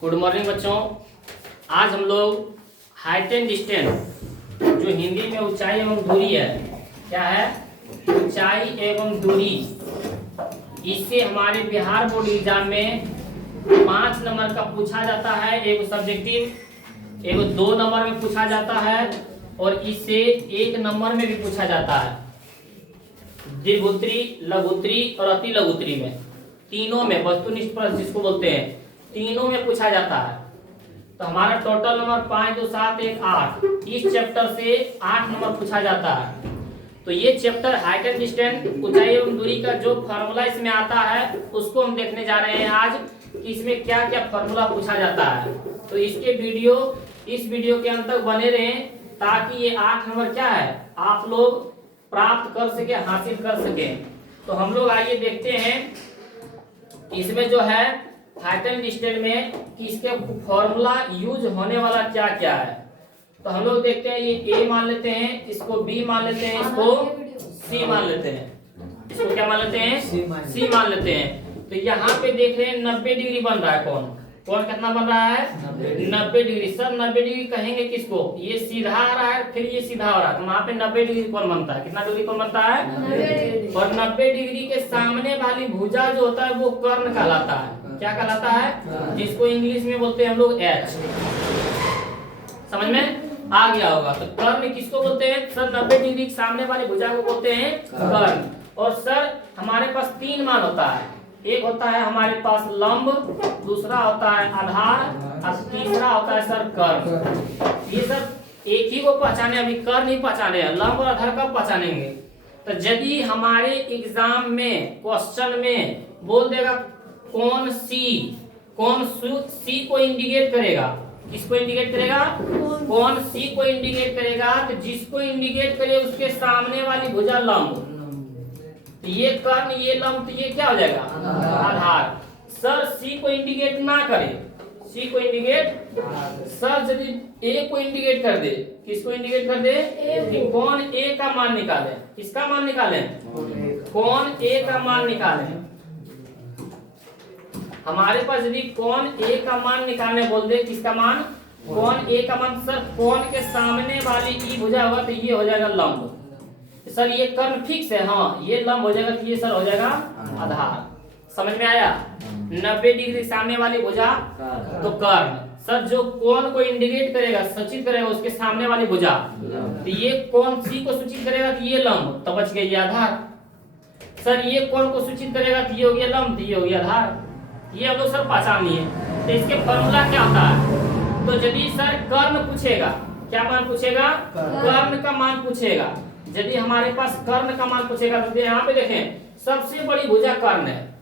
Good morning बच्चों। आज हम लोग हाइट एंड डिस्टेंस जो हिंदी में ऊंचाई एवं दूरी है, क्या है ऊंचाई एवं दूरी, इससे हमारे बिहार बोर्ड एग्जाम में 5 नंबर का पूछा जाता है। एक सब्जेक्टिव, एक 2 नंबर में पूछा जाता है और इससे 1 नंबर में भी पूछा जाता है। दीर्घोत्तरी, लघुत्तरी और अति लघुत्तरी में, तीनों में वस्तुनिष्ठ प्रश्न जिसको बोलते हैं, तीनों में पूछा जाता है। तो हमारा टोटल नंबर 5 2 7 1 8, इस चैप्टर से 8 नंबर पूछा जाता है। तो ये चैप्टर हाइट एंड डिस्टेंस, ऊंचाई एवं दूरी का जो फॉर्मूला इसमें आता है उसको हम देखने जा रहे हैं आज कि इसमें क्या क्या फॉर्मूला पूछा जाता है। तो इसके इस वीडियो के अंत तक बने रहें ताकि ये 8 नंबर क्या है आप लोग प्राप्त कर सके, हासिल कर सके। तो हम लोग आइए देखते हैं इसमें जो है हाइट एंड डिस्टेंस में कि इसके फॉर्मूला यूज होने वाला क्या क्या है। तो हम लोग देखते हैं, ये ए मान लेते हैं, इसको बी मान लेते हैं, इसको सी मान लेते हैं। इसको क्या मान लेते हैं? सी मान लेते हैं। तो यहाँ पे देख रहे हैं 90 डिग्री बन रहा है। कौन कितना बन रहा है? 90 डिग्री। सर 90 डिग्री कहेंगे किसको? ये सीधा आ रहा है, फिर ये सीधा हो रहा है, तो वहां पे 90 डिग्री कौन बनता है? कितना डिग्री कौन बनता है? 90। और 90 डिग्री के सामने वाली भुजा जो होता है वो कर्ण कहलाता है। क्या कहलाता है? जिसको इंग्लिश में बोलते हैं हम लोग एच। समझ में आ गया होगा। तो कर्ण किसको बोलते हैं? सर 90 डिग्री के सामने वाली भुजा को बोलते हैं कर्ण। और सर हमारे पास 3 मान होता है। एक होता है हमारे पास लंब, दूसरा होता है आधार और तीसरा होता है सर कर्ण। ये सब एक ही को पहचाने, अभी कर्ण नहीं पहचाने हैं, लंब और आधार कब पहचानेंगे? तो यदि हमारे एग्जाम में क्वेश्चन में बोल देगा कौन सी को इंडिकेट करेगा, किसको इंडिकेट करेगा? कौन सी को इंडिकेट करेगा? तो जिसको इंडिकेट करे उसके सामने वाली भुजा लंब, तो ये कर्ण, ये लंब, तो ये क्या हो जाएगा? आधार। सर सी को इंडिकेट ना करे, सी को इंडिकेट, सर यदि ए को इंडिकेट कर दे, किसको इंडिकेट कर दे? कि कौन ए का मान निकाले। किसका मान निकाले? कौन ए का मान निकाले। हमारे पास यदि कौन ए का मान निकालने बोल दे, किसका मान? कौन ए का मान। सर कौन के सामने वाली ई भुजा होगा तो ये हो जाएगा लंब। सर ये कर्ण फिक्स है, हाँ ये लंब हो जाएगा, तो ये सर हो जाएगा आधार। समझ में आया? 90 डिग्री सामने वाली भुजा तो कर्ण। सर जो कोण को इंडिकेट करेगा, सूचित करेगा उसके सामने वाली भुजा, तो ये कोण सी को सूचित करेगा तो ये लंब, तो बच गया ये आधार। सर ये कोण को सूचित करेगा तो ये हो गया लंब, तो ये हो गया आधार। ये हम लोग सर पहचान लिए। तो इसके फॉर्मूला क्या होता है? तो यदि सर कर्ण पूछेगा, क्या मान पूछेगा? कर्ण का मान पूछेगा। यदि हमारे पास कर्ण का मान पूछेगा तो यहाँ पे देखें सबसे बड़ी भुजा कर्ण है।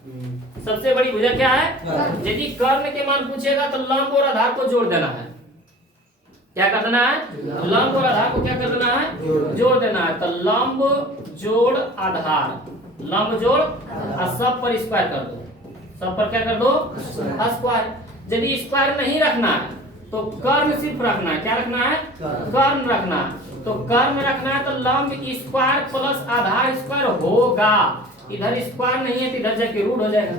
सबसे बड़ी भुजा क्या है? यदि कर्ण के मान पूछेगा तो लंब और आधार को जोड़ देना है। क्या कर देना है? लंब और आधार को क्या कर देना है? जोड़ देना है। तो लंब जोड़ आधार, लंब जोड़ और सब पर स्क्वायर कर दो। सब पर क्या कर दो? स्क्वायर। यदि स्क्वायर नहीं रखना है तो कर्ण सिर्फ रखना है। क्या रखना है? कर्ण रखना है। तो कर्ण रखना है तो लंब स्क्वायर प्लस आधार स्क्वायर होगा। इधर स्क्वायर नहीं है तो इधर जाके रूट हो जाएगा।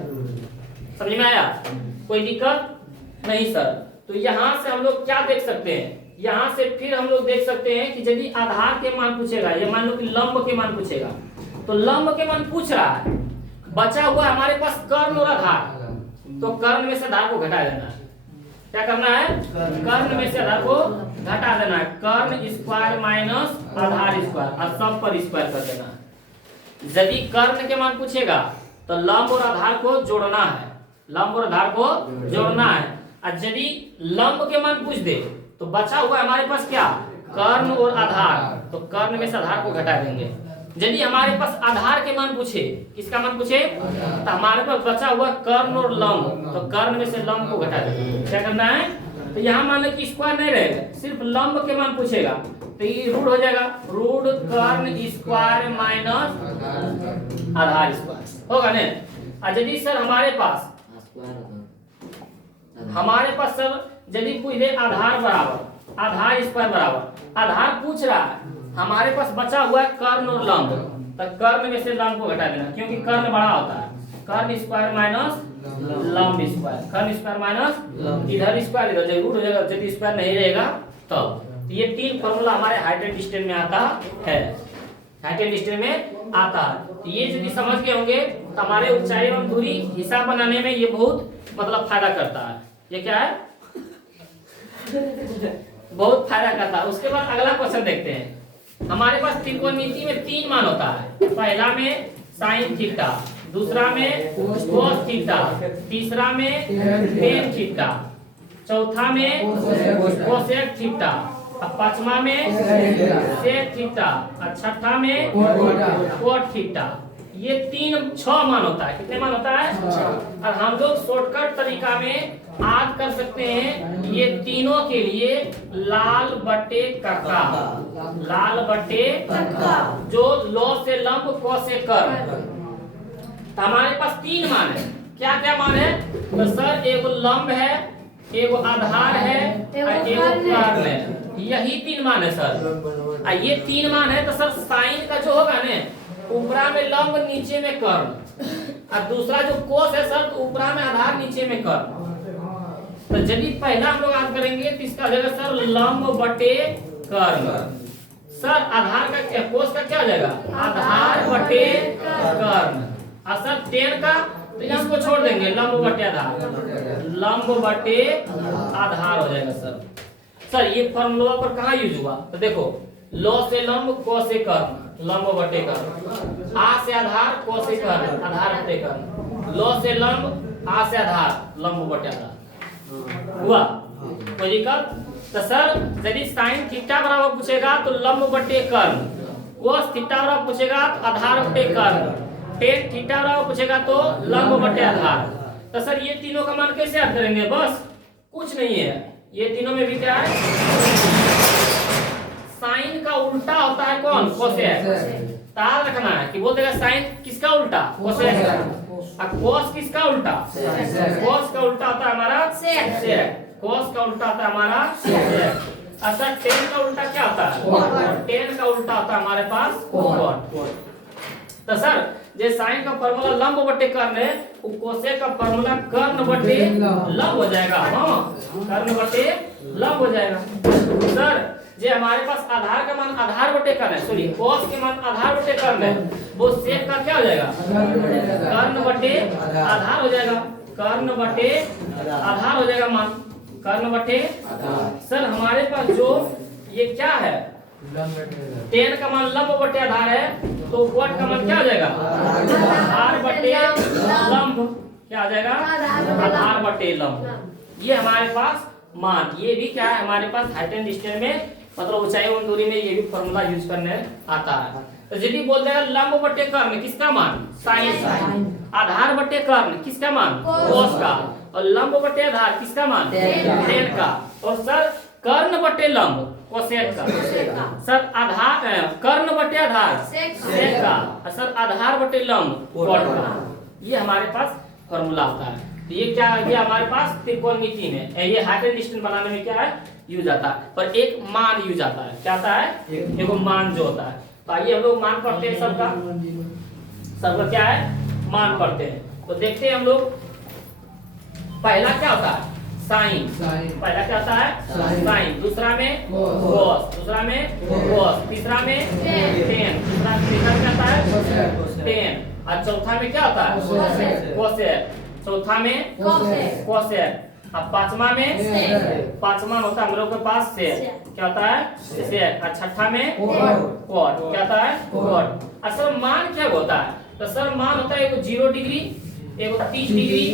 समझ में आया? कोई दिक्कत नहीं सर। तो यहाँ से हम लोग क्या देख सकते हैं? यहाँ से फिर हम लोग देख सकते हैं कि यदि आधार के मान पूछेगा, ये मान लो कि लंब के मान पूछेगा, तो लंब के मान पूछ रहा है, बचा हुआ हमारे पास कर्ण और आधार, तो कर्ण में से आधार को घटा देना है। क्या करना है? कर्ण में से आधार को घटा देना है। कर्ण स्क्वायर माइनस आधार स्क्वायर और सब पर स्क्वायर कर देना है। यदि कर्ण के मान पूछेगा तो लंब और आधार को जोड़ना है, लंब और आधार को जोड़ना है। और यदि लंब के मान पूछ दे तो बचा हुआ हमारे पास क्या? कर्ण और आधार, तो कर्ण में से आधार को घटा देंगे। यदि हमारे पास आधार के मान पूछे, किसका मान पूछे? तो हमारे पास बचा हुआ कर्ण और लंब, तो कर्ण में से लंब को घटा देंगे। क्या करना है? तो यहाँ मान लो कि स्क्वायर नहीं रहेगा, सिर्फ लंब के मान पूछेगा तो ये रूट हो जाएगा, रूट कर्ण स्क्वायर माइनस आधार स्क्वायर होगा ना। और यदि सर हमारे पास सर यदि पूछ दे आधार बराबर आधार स्क्वायर बराबर, आधार पूछ रहा है, हमारे पास बचा हुआ है कर्ण और लंब, तो कर्ण में से लंब को घटा देना क्योंकि कर्ण बड़ा होता है। कर्ण स्क्वायर माइनस लंब स्क्वायर, कर्ण स्क्वायर माइनस इधर स्क्वायर, इधर जब रूट हो जाएगा, यदि स्क्वायर नहीं रहेगा तब। तो ये तीन फॉर्मूला हमारे हाइट एंड डिस्टेंस में आता है, हाइट एंड डिस्टेंस में आता है। तो ये यदि समझ गए होंगे तो हमारे ऊंचाई एवं दूरी हिसाब बनाने में ये बहुत मतलब फायदा करता है। ये क्या है बहुत फायदा करता है। उसके बाद अगला क्वेश्चन देखते हैं। हमारे पास त्रिकोणमिति में तीन मान होता है, पहला में साइन थीटा, दूसरा में कोस थीटा, तीसरा में टेन थीटा, चौथा में कोसेक थीटा, और पांचवा में सेक थीटा, और छठा में कोट थीटा। ये तीन 6 मान होता है। कितने मान होता है? और हम लोग शॉर्टकट तरीका में आज कर सकते हैं ये तीनों के लिए लाल बटे कक्का, लाल बटे जो लौ से लंब क से कर्ण। तो हमारे पास तीन मान है। क्या क्या मान है? तो सर एगो लंब है, एगो आधार है और एगो कर्ण है। यही तीन मान है सर। ये तीन मान है तो सर साइन का जो होगा ना, ऊपरा में लंब नीचे में कर्ण, और दूसरा जो कोस है सर तो ऊपरा में आधार नीचे में कर्ण। तो यदि पहला हम लोग याद करेंगे तो इसका हो जाएगा सर लंब बटे कर्ण। सर आधार का क्या, कोस का क्या हो जाएगा? आधार बटे कर्ण। और सर टेन का तो इसको छोड़ देंगे, लंब बटे आधार, लंब बटे आधार हो जाएगा सर। सर ये फॉर्मूला पर कहाँ यूज हुआ? तो देखो लौ से लंब क से कर्ण, लंब बटे कर्ण, आ से आधार क से कर्ण, आधार बटे कर्ण, लौ से लंब आ से आधार, लंब बटे आधार हुआ। कोई दिक्कत? तो सर यदि साइन थीटा बराबर पूछेगा तो लंब बटे कर्ण, कोस थीटा बराबर पूछेगा तो आधार बटे कर्ण, टेन थीटा बराबर पूछेगा तो लंब बटे आधार। तो सर ये तीनों का मान कैसे याद करेंगे? बस कुछ नहीं है, ये तीनों में भी क्या है? साइन का उल्टा होता है कौन? कोसेक। याद रखना है कि बोल देगा साइन किसका उल्टा? कोसेक। और कोस किसका उल्टा? कोस का उल्टा होता है हमारा सेक। कोस का उल्टा होता है हमारा सेक। अच्छा टेन का उल्टा क्या होता है? टेन का उल्टा होता है हमारे पास कोट। तो सर जे साइन का फॉर्मूला लंब बटे कर्ण है, वो कोसेक का फॉर्मूला कर्ण बटे लंब हो जाएगा। हाँ कर्ण बटे लंब हो जाएगा। सर जे हमारे पास आधार का मान आधार बटे कर्ण है, सॉरी कोस के मान आधार बटे कर्ण है, वो सेक का क्या हो जाएगा? कर्ण बटे आधार हो जाएगा, कर्ण बटे आधार हो जाएगा मान, कर्ण बटे। सर हमारे पास जो ये क्या है? टेन का मान लंब बटे आधार है, तो कोट का मान क्या हो जाएगा? आधार बटे लंब। क्या आ जाएगा? आधार बटे लंब। ये हमारे पास मान, ये भी क्या है हमारे पास हाइट एंड डिस्टेंस में मतलब ऊंचाई एवं दूरी में ये भी फॉर्मूला यूज करने आता है। तो यदि बोल देगा लंब बटे कर्ण किसका मान? साइन। आधार बटे कर्ण किसका मान? कोस का। और लंब बटे आधार किसका मान? टेन का। और सर कर्ण बटे लंब कोसेक का। सर आधार कर्ण बटे आधार सेक का। और सर आधार बटे लंब कोट का। ये हमारे पास फॉर्मूला आता है। तो ये क्या है? ये हमारे पास त्रिकोणमिति में ये हाइट एंड डिस्टेंस बनाने में क्या है यूज आता है। पर एक मान यूज आता है। क्या आता है? एक मान जो होता है। तो आइए हम लोग मान पढ़ते हैं सबका क्या है मान पढ़ते हैं। तो देखते हैं हम लोग पहला क्या होता है? साइन। पहला क्या होता है? साइन। दूसरा में कोस, दूसरा में कोस, तीसरा में टेन, तीसरा क्या होता है? टेन। और चौथा में क्या होता है? कोसेक। चौथा में कोसेक। अब पांचवा में पांचवा होता है हम लोग के पास सेक। क्या होता है? सेक। और छठा में कोट। क्या होता है? कोट। असल मान क्या होता है? तो सर मान होता है एक 0 डिग्री, एक 30 डिग्री,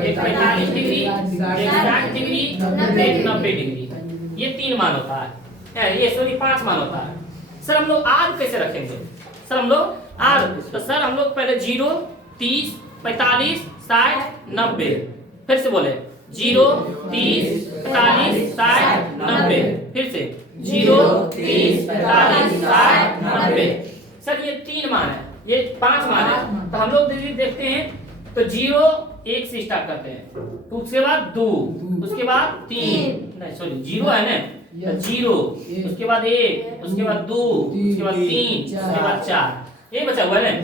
एक 45 डिग्री, एक 60 डिग्री, एक 90 डिग्री। ये तीन मान होता है। ये सॉरी 5 मान होता है। सर हम लोग आज कैसे रखेंगे? सर हम लोग आज तो सर हम लोग पहले 0, 30, 45, 60, 90। फिर से बोले 0, 30, 45, 60, 90। फिर से 0, 30, 45, 60, 90। सर ये तीन मान है, ये 5 मान है। तो हम लोग देखते हैं तो 0 1 से स्टार्ट करते हैं, तो उसके बाद 2, उसके बाद 3, नहीं सॉरी 0 है ना, तो 0, उसके बाद 1, उसके बाद 2, उसके बाद 3, उसके बाद 4, ये बचा हुआ है ना।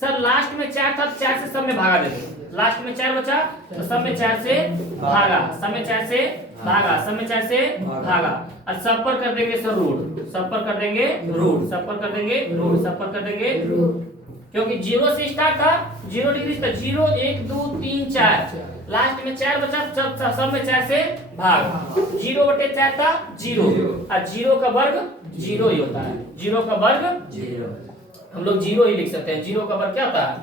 सर लास्ट में 4 था, 4 से सब में भागा देते लास्ट में 4 बचा तो सब में 4 से भागा, सब में 4 से भागा, सब में 4 से भागा। और सब पर कर देंगे सर रूट, सब पर कर देंगे रूट, सब पर कर देंगे रूट, सब पर कर देंगे रूट, क्योंकि 0 से स्टार्ट था, 0 डिग्री था, 0 1 2 3 4, लास्ट में 4 बचा, सब में 4 से भाग, 0/4 था 0, और 0 का वर्ग 0 ही होता है, 0 का वर्ग 0, हम लोग 0 ही लिख सकते हैं। 0 का वर्ग क्या होता है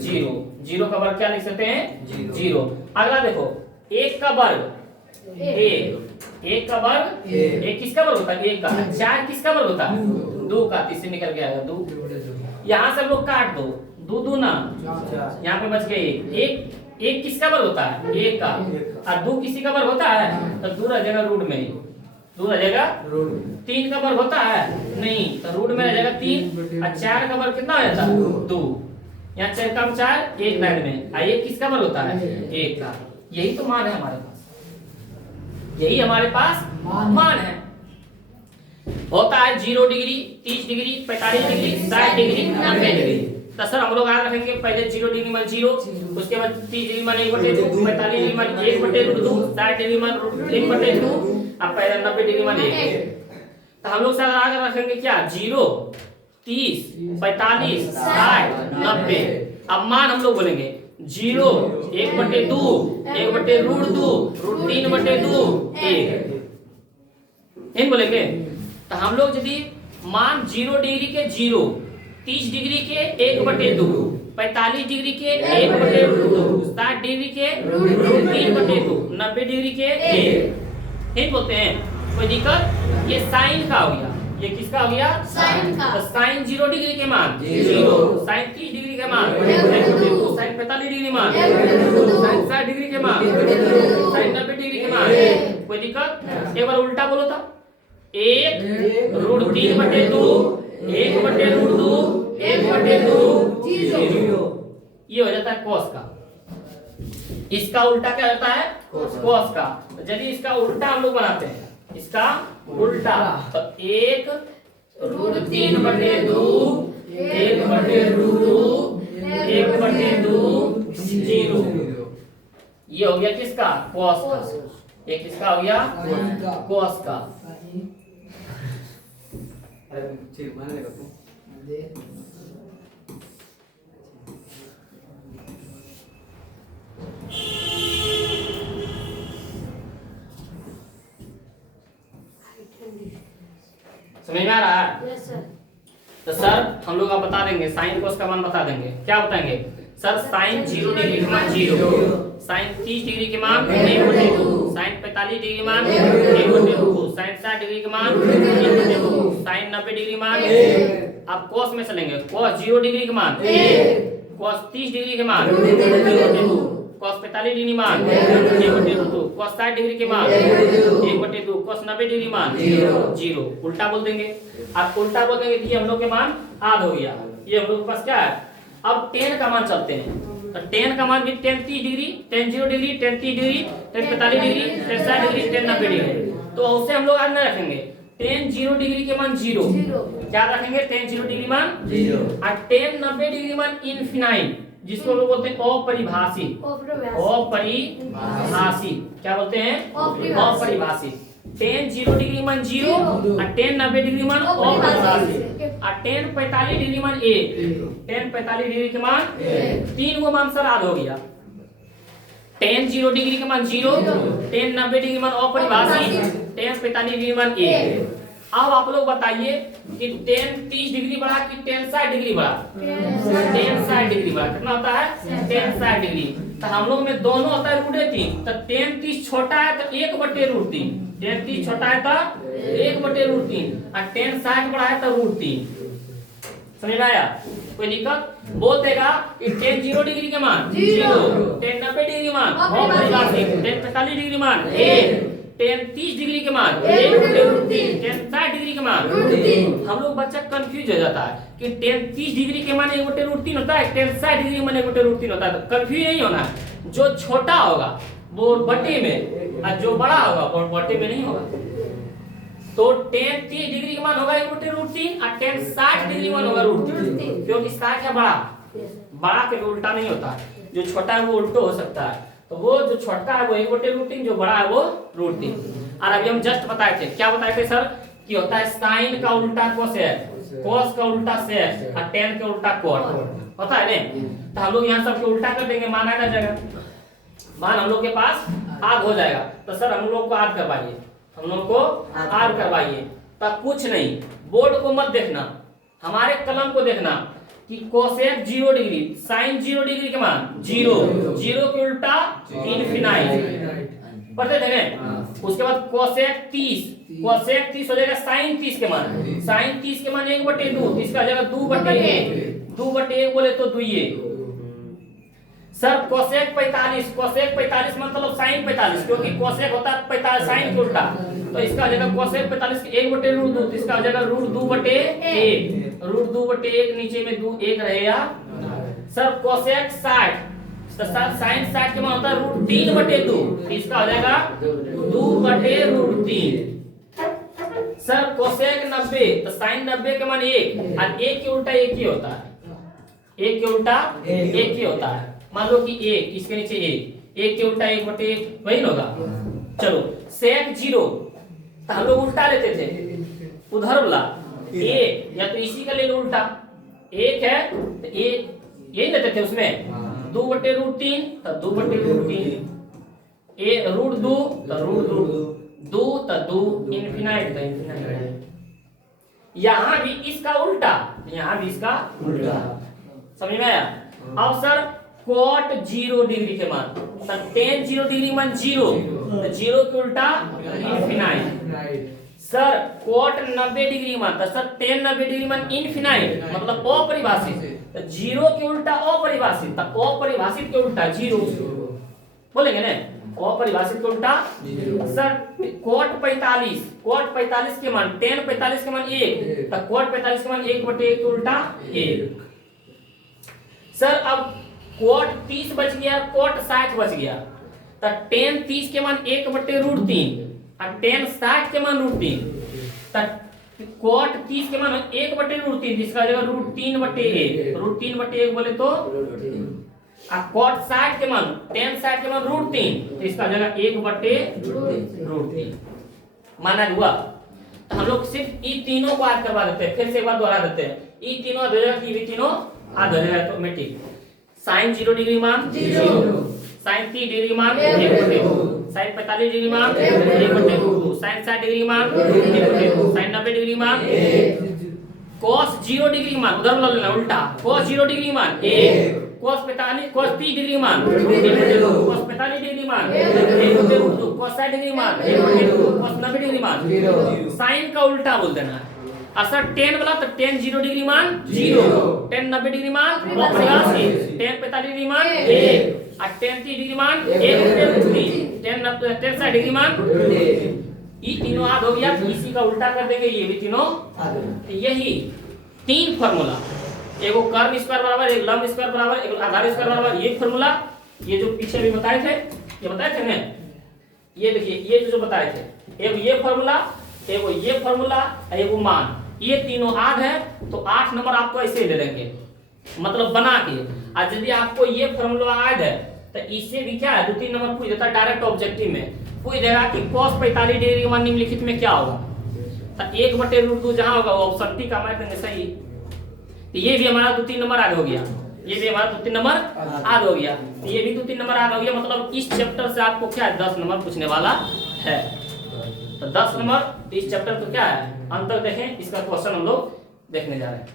0, 0 का वर्ग क्या लिख सकते हैं 0। अगला देखो 1 का वर्ग 1 का वर्ग 1 किसका वर्ग होता है 1 का, 4 किसका वर्ग होता है 2 का, तीसरे निकल के आएगा 2, यहाँ से हम लोग काट दो, 2 2 ना, यहाँ पे बच गए 1 किसका वर्ग होता है 1 का, और 2 किसी का वर्ग होता है तो 2 रह जाएगा रूट में, 2 रह जाएगा 3 का वर्ग होता है नहीं तो रूट में रह जाएगा 3, और 4 का वर्ग कितना हो जाता है 2, यहाँ 4 का 4 1 लाइन में, और 1 किसका वर्ग होता है 1 का। यही तो मान है हमारे पास, यही हमारे पास मान है। होता है 0 degree 30 degree 45 degree 60 degree 90 degree. तो सर हम लोग याद रखेंगे पहले 0 डिग्री मान 0, उसके बाद 30 डिग्री मान 1/2, 45 डिग्री मान 1/2, 60 डिग्री मान 1/2, अब पहले 90 डिग्री मान 1। तो हम लोग सर आगे रखेंगे क्या 0 30 45 60 90। अब मान हम लोग बोलेंगे 0 1/2 1/√2 √3/2 1 इन बोलेंगे। तो हम लोग यदि मान 0 डिग्री के 0, 30 डिग्री के 1/2, 45 डिग्री के 1/√2, 60 डिग्री के √3/2, 90 डिग्री के 1 इन बोलते हैं। कोई दिक्कत? ये साइन का हो गया, ये किसका हो गया साइन का। तो साइन 0 डिग्री के मान 0, साइन 30 डिग्री के मान 1/2, साइन 45 डिग्री मान 1/2, साइन 60 डिग्री के मान 1/2, साइन 90 डिग्री के मान 1। कोई दिक्कत? एक बार उल्टा बोलो था 1 √3/2 1/√2 1/2 0, ये हो जाता है cos का। इसका उल्टा क्या होता है cos का। यदि इसका उल्टा हम लोग बनाते हैं, इसका उल्टा तो 1 √3/2 1/√2 1/2 0, ये हो गया किसका cos का। ये किसका हो गया cos का। समझ में आ रहा है? Yes sir. तो सर हम लोग आप बता देंगे साइन कोस का मान बता देंगे। क्या बताएंगे सर? साइन 0 डिग्री के मान 0, साइन 30 डिग्री के मान 1/2, साइन 45 डिग्री मान 1/2, साइन 60 डिग्री के मान 1/2, साइन 90 डिग्री मान। आप कोस में चलेंगे, कोस 0 डिग्री के मान 1, कोस 30 डिग्री के मान 1/2, कोस 45 डिग्री मान 1/2, कोस 60 डिग्री के मान 1/2, कोस 90 डिग्री मान 0। उल्टा बोल देंगे। आप उल्टा बोल देंगे कि हम लोग के मान आध हो गया। ये हम लोग के पास क्या है? अब tan का मान चलते हैं। तो tan का मान भी tan 30 degree, tan 0 degree, tan 30 degree, tan 45 degree, tan 60 degree, tan 90 degree. तो उससे हम लोग आज नहीं रखेंगे। tan 0 डिग्री के मान 0, क्या रखेंगे? tan 0 डिग्री मान 0, और tan 90 डिग्री मान इनफिनाइट, जिसको लोग बोलते हैं अपरिभाषित। अपरिभाषित क्या बोलते हैं? अपरिभाषित। tan 0 डिग्री मान 0 और tan 90 डिग्री मान अपरिभाषित, और tan 45 डिग्री मान 1, tan 45 डिग्री के मान 3 गो मान सर आध हो गया। tan 0 डिग्री के मान 0, tan 90 डिग्री मान अपरिभाषित, tan 45 डिग्री मान 1। अब आप लोग बताइए कि tan 30 डिग्री बड़ा कि tan 60 डिग्री बड़ा? tan 60 डिग्री बड़ा। कितना होता है? tan 60 degree. तो हम लोग में दोनों होता है √3। तो tan 30 छोटा है तो 1/√3, tan 30 छोटा है तो 1/√3, और tan 60 बड़ा है तो √3। समझ में आया? कोई दिक्कत? बोल देगा कि tan 0 डिग्री के मान 0, tan 90 डिग्री मान अपरिभाषित, tan 45 डिग्री मान 1, tan 30 डिग्री के मान 1/√3, tan 60 डिग्री के मान √3। हम लोग बच्चा कंफ्यूज हो जाता है कि tan 30 डिग्री के मान 1/√3 होता है, tan 60 डिग्री के मान 1/√3 होता है। तो कंफ्यूज नहीं होना है। जो छोटा होगा वो बटे में, और जो बड़ा होगा वो बटे में नहीं होगा। तो tan 30 डिग्री का मान होगा 1/√3, और tan 60 डिग्री मान होगा √3, क्योंकि 60 है बड़ा, बड़ा के उल्टा नहीं होता। जो छोटा है वो उल्टो हो सकता है, तो वो जो छोटा है वो 1/√3, जो बड़ा है वो √3। और अभी हम जस्ट बताए थे, क्या बताए थे सर, कि होता है साइन का उल्टा कोसेक, कॉस का उल्टा सेक और टेन का उल्टा कॉट, होता है नहीं। तो हम लोग यहाँ सबके उल्टा कर देंगे, मान आ जाएगा, मान हम लोग के पास आग हो जाएगा। तो सर हम लोग को आग करवाइए, हम लोग को आग करवाइए। तब कुछ नहीं, बोर्ड को मत देखना, हमारे कलम को देखना कि कोसेक 0 डिग्री, साइन 0 डिग्री के मान 0, 0 के उल्टा इनफिनाइट, पढ़ते थे ना। उसके बाद कोसेक 30, कोसेक 30 हो जाएगा साइन 30 के मान, साइन 30 के मान 1/2, इसका हो जाएगा 2/1, 2/1 बोले तो 2। सर कोसेक 45, कोसेक 45 मतलब साइन 45, क्योंकि कोसेक होता है 45 साइन के उल्टा, तो इसका हो जाएगा कोसेक 45 के 1/√2, इसका हो जाएगा √2/1, √2/1 नीचे में 2 1 रहेगा। सर कोसेक 60, तो सर साइन 60 के मान होता है √3/2, इसका हो जाएगा 2/√3। सर कोसेक 90, तो साइन 90 के मान 1, और 1 के उल्टा 1 ही होता है, 1 के उल्टा 1 ही होता है। मान लो कि 1, इसके नीचे 1 के उल्टा 1/1 वही होगा। चलो सेक 0, तो हम लोग उल्टा लेते थे, उधर वाला 1, या तो इसी का ले लो उल्टा, 1 है तो 1 यही लेते थे, उसमें 2/√3, तो 2/√3, √2 तो √2, 2 तो 2, इनफिनाइट तो इनफिनाइट। यहाँ भी इसका उल्टा, यहाँ भी इसका उल्टा, समझ में आया। अब सर कोट 0 डिग्री के मान, तो tan 0 डिग्री मान 0, तो 0 के उल्टा इनफिनाइट। सर कोट 90 डिग्री मान, तो सर tan 90 डिग्री मान इनफिनाइट, मतलब अपरिभाषित, तो 0 के उल्टा अपरिभाषित, तो अपरिभाषित के उल्टा 0 बोलेंगे ना, अपरिभाषित के उल्टा 0। सर कोट 45, कोट 45 के मान, tan 45 के मान 1, तो कोट 45 के मान 1/1 के उल्टा 1। सर अब कोट 30 बच गया, कोट 60 बच गया, तो tan 30 के मान 1/√3 और tan 60 के मान √3, तो कोट 30 के मान 1/√3, जिसका जगह √3/1, √3/1 बोले तो, और कोट 60 के मान, tan 60 के मान √3, तो इसका जगह 1/√3 माना हुआ। तो हम लोग सिर्फ ई तीनों को याद करवा देते हैं, फिर से एक बार दोहरा देते हैं, ई तीनों याद हो जाएगा, ई भी तीनों याद हो जाएगा ऑटोमेटिक। साइन 0 डिग्री मान 0, साइन 30 डिग्री मान 1/2, साइन 45 डिग्री मान 1/2, साइन 60 डिग्री मान 1/2, साइन 90 डिग्री मान 1, cos 0 डिग्री मान, उधर बोल लेना उल्टा, cos 0 डिग्री मान 1, cos 30 डिग्री मान 1/2, cos 45 डिग्री मान 1/2, cos 60 डिग्री मान 1/2, cos 90 डिग्री मान 0। साइन का उल्टा बोल देना है। असर tan वाला, तो tan 0 डिग्री मान 0, tan 90 डिग्री मान अपरिभाषित, tan 45 डिग्री मान 1, और tan 30 डिग्री मान 1/√3, tan 60 डिग्री मान 1। ये तीनों याद हो गया, इसी का उल्टा कर देंगे, ये भी तीनों। यही 3 फार्मूला, एगो कर्व स्क्वायर बराबर, एक लंब स्क्वायर बराबर, एक आधार स्क्वायर बराबर, ये फार्मूला, ये जो पीछे भी बताए थे, ये बताए थे ना, ये देखिए ये जो बताए थे, एक ये फार्मूला, एगो ये फार्मूला, एगो मान, ये तीनों याद है तो 8 नंबर आपको ऐसे दे देंगे, मतलब बना के। और यदि आपको ये फार्मूला याद है तो इससे भी क्या है 2-3 नंबर पूछ देता है, डायरेक्ट ऑब्जेक्टिव में पूछ देगा कि cos 45 डिग्री के मान निम्नलिखित में क्या होगा, तो 1/√2 जहां होगा वो ऑप्शन टी का मार्क देंगे सही। तो ये भी हमारा 2-3 नंबर याद हो गया, ये भी हमारा 2-3 नंबर याद हो गया, तो ये भी 2-3 नंबर याद हो गया। मतलब इस चैप्टर से आपको क्या है 10 नंबर पूछने वाला है। तो 10 नंबर इस चैप्टर को क्या है अंतर देखें, इसका क्वेश्चन हम लोग देखने जा रहे हैं।